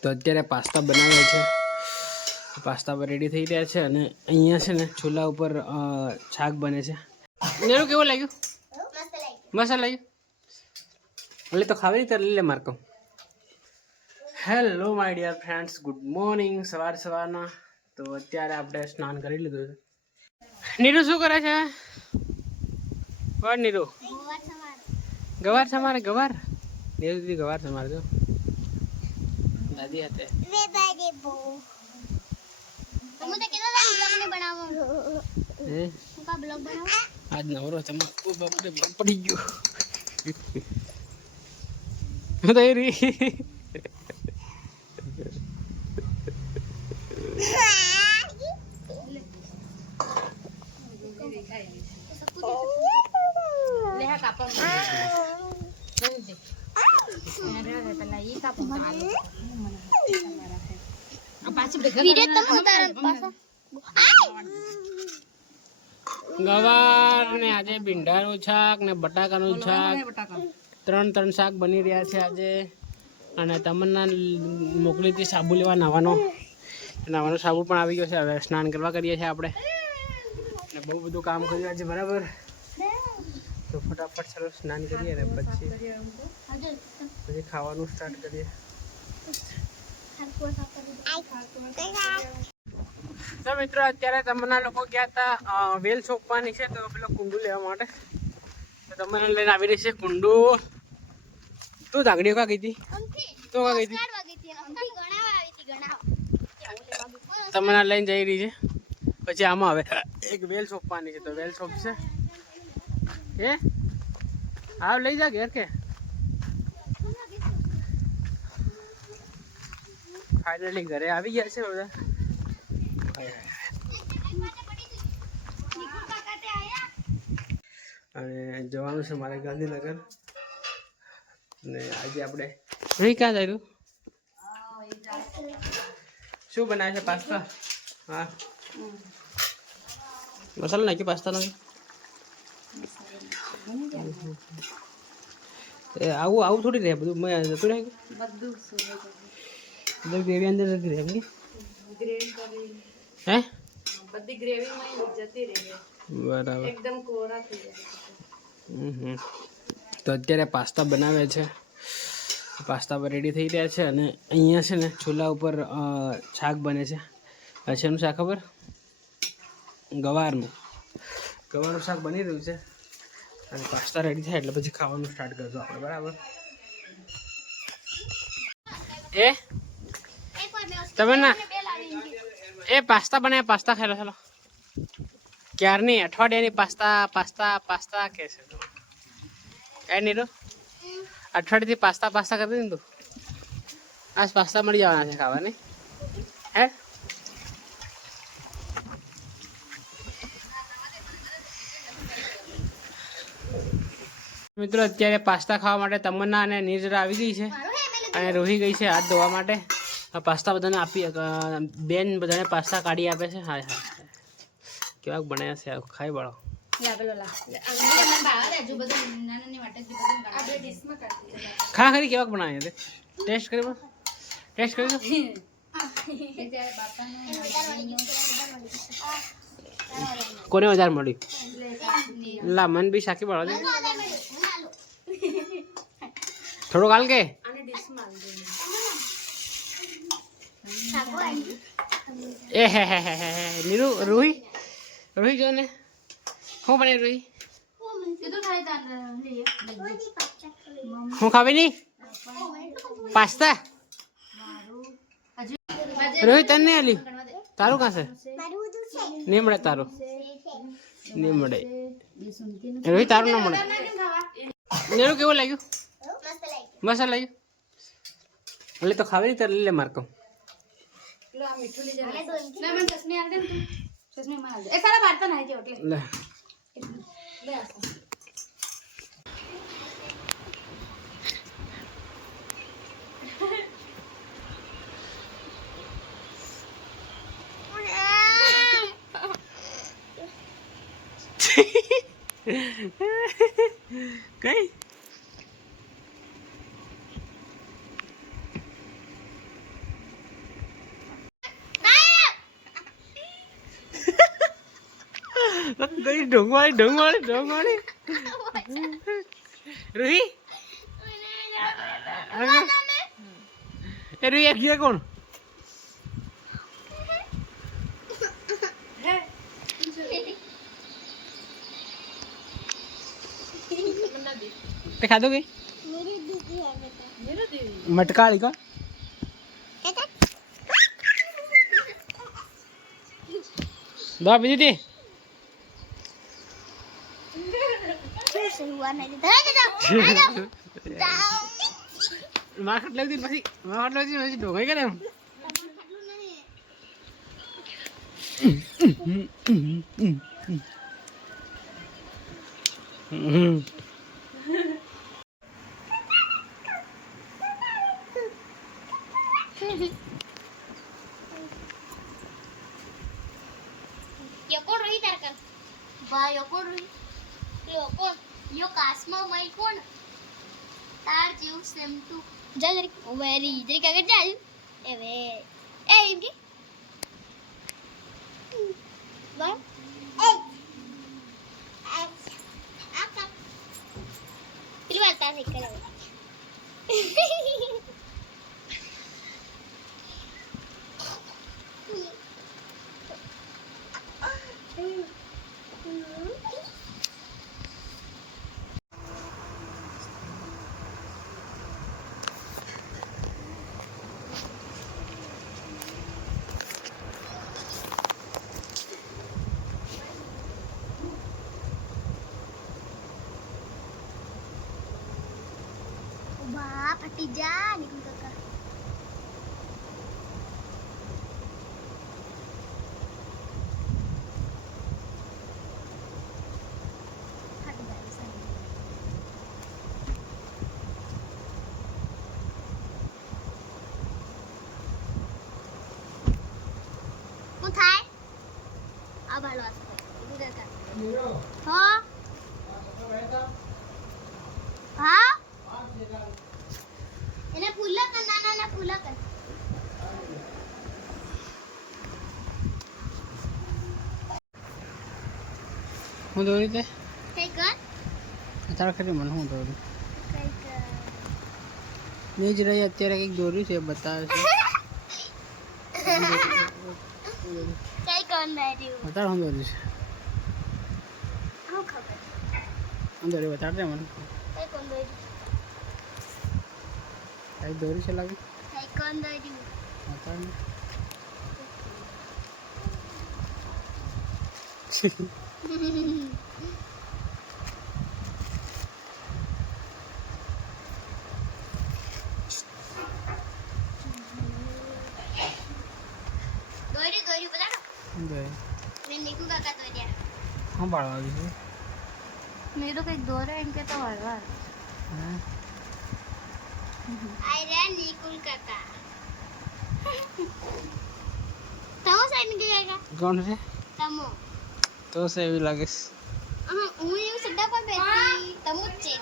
તો અત્યારે પાસ્તા બનાવે છે. પાસ્તા પર રેડી થઈ રહ્યા છે અને અહીંયા છે ને ચૂલા ઉપર શાક બને છે. મેરું કેવું લાગ્યું? મસ્ત લાગ્યું. એટલે તો ખાવી તો લઈ લે મારકો. Hello my dear friends, good morning. સવારના તો અત્યારે આપણે સ્નાન કરી લીધું છે. નીરુ શું કરે છે? વાર નીરુ ગવાર સમારે ગવાર. નીરુ દીદી ગવાર સમારે જો દાદી હાથે. આજ નવરો ચમક બાપરે પડી ગયો. ગવાર ને આજે ભીંડાનું શાક ને બટાકાનું શાક, ત્રણ શાક બની રહ્યા છે આજે. અને તમન્ના મોકલી હતી સાબુ લેવા નાવાનો સાબુ પણ આવી ગયો છે. હવે સ્નાન કરવા કરીએ છીએ આપણે ને બહુ બધું કામ કર્યું આજે, બરાબર. તો ફટાફટ સરસ સ્નાન કરીએ ને પછી ખાવાનું સ્ટાર્ટ કરીએ. તો મિત્રો અત્યારે તમન્ના લોકો ગયા હતા વેલ સોંપવાની છે, તો પેલો કુંડું લેવા માટે. તો તમન્ના લઈને આવી રહી છે કુંડું. તું ધાગડીઓ કા ગઈ હતી? તો કા ગઈ હતી? તમન્ના લઈને જઈ રહી છે. પછી આમાં હવે એક વેલ સોંપવાની છે, તો વેલ સોંપશે. એ આવ લઈ જા ઘેર કે. ફાઇનલી ઘરે આવી ગયા છે બધા. અને જવાનું છે મારે ગાંધીનગર. ને આજે આપણે અહીં ક્યાં જઈશું? શું બનાવે છે? પાસ્તા. હા, મસાલો નાખ્યો પાસ્તા નો. આવું થોડી રહે બધું. મેં જતું રહે બધું ગ્રેવી અંદર જતી રહે એમ કે. હે બધી ગ્રેવી માં જતી રહે. બરાબર, એકદમ કોરા થઈ જાય. તો અત્યારે પાસ્તા બનાવે છે. પાસ્તા પર રેડી થઈ રહ્યા છે અને અહીંયા છે ને ચૂલા ઉપર શાક બને છે. શેનું શાક ખબર? ગવારનું શાક બની રહ્યું છે. અને પાસ્તા રેડી થાય એટલે પછી ખાવાનું સ્ટાર્ટ કરજો આપણે, બરાબર. એ તમે ના એ પાસ્તા બનાવે, પાસ્તા ખાઈ લો. ચાલો, ક્યારની અઠવાડિયાની પાસ્તા કે છે એ નીરુ? અઠવાડિયાથી પાસ્તા કરી દીધું તું. આજ પાસ્તા મળી જવાના છે ખાવાની. હે મિત્રો અત્યારે પાસ્તા ખાવા માટે તમન્ના અને નિર્જરા આવી ગઈ છે અને રોહી ગઈ છે હાથ ધોવા માટે. પાસ્તા બધાને આપી, બેન બધાને પાસ્તા કાઢી આપે છે. હા હા, કેવાક બનાવ્યા છે, ખાઈ બાળો. ખા ખરી કેવાક બનાવ્યા છે? ટેસ્ટ કરી કોને વધારે મળ્યું? લા મન બી શાકી બાળો થોડુંક હાલ કે. એ હે નીરુ રોહી જો ને શું બને? રોહી હું ખાવી નહીં પાસ્તા. રોહી તને નહીં આલી? તારું કાં છે? નહીં મળે તારું, નહીં મળે. રોહી તારું ના મળે. નીરુ કેવું લાગ્યું? મસ્ત લાગ્યું. એટલે તો ખાવી તો લઈ લે મારકો. કઈ ગઈ ઢોંગવાળી રૂહી એ રૂહી એક ગયા કોણ ते खा दोगे मेरी दीदी है बेटा मेरा दीदी मटकाड़ी का दो बीजी थी हुआ नहीं जाओ मार खट लग दी मसी ढोंगाई करे हम Yoko rohi tarkan. Ba yoko rohi. Yoko. Yo kasma mai kon. Tar jiu sem tu. Jal rik. Very. Jari kaget jal. Ewe. Imki. Ba. Apa? Pilu alta se kare. Wah, patijan ikut kakak. Mau thay? Abah lo asal. Ikut kakak. Hah? Hah? એને ફૂલા કર નાના ફૂલા કર હું દોરી તે કઈ કર તારા ખરી મને હું દોરી કઈ કર મેં જ રહી અત્યારે કંઈક દોર્યું છે બતાવે છે કઈ કર નાર્યું બતાવ હું દોર્યું છે હું ખબર હું દોરી બતાડજે મને કઈ કોણ દોર્યું કઈ દોરી છે લાગે કઈ કોણ દોર્યું બતાડ ને દોર્યું બતાડો મેં નીકુ કાકા દોર્યા હા બાળવા આવી છે મેં તો કઈ દોર્યા એમ કે તો હળવા હા આઈ રે નીકુલ કાકા તમો સાઈડ કે કાકા કોણ છે તમો તો સે એવી લાગે છે હું એવું સડા પર બેઠી તમો જ છે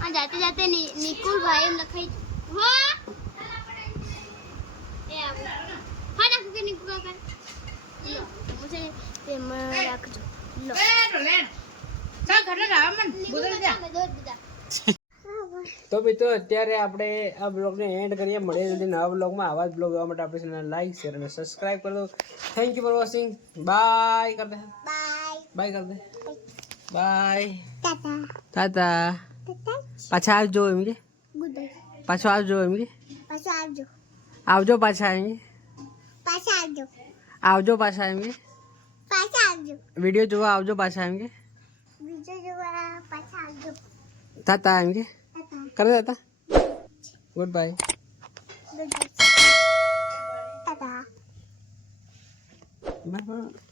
આ જાતે જાતે નિકુલ ભાઈ એમ લખાઈ હા એ આવો હા નાખું કે નિકુલ કાકા લો મુझे તેમાં રાખજો લો ચાલ ઘરે રાવ મન બોલ જા તો મિત્રો અત્યારે આપણે આ બ્લોગને એન્ડ કરીએ મળીએ જલ્દી નવા બ્લોગમાં આવા જ બ્લોગ જોવા માટે આપણે ચેનલ લાઈક શેર અને સબસ્ક્રાઇબ કરી દો thank you for watching bye કર દે બાય કર દે બાય ટાટા પાછા આવજો એમ કે પાછો આવજો એમ કે આવજો પાછા એમ કે આવજો પાછા એમ કે વિડીયો જોવા આવજો પાછા એમ કે ટાટા એમ કે कर देता गुड बाय बाय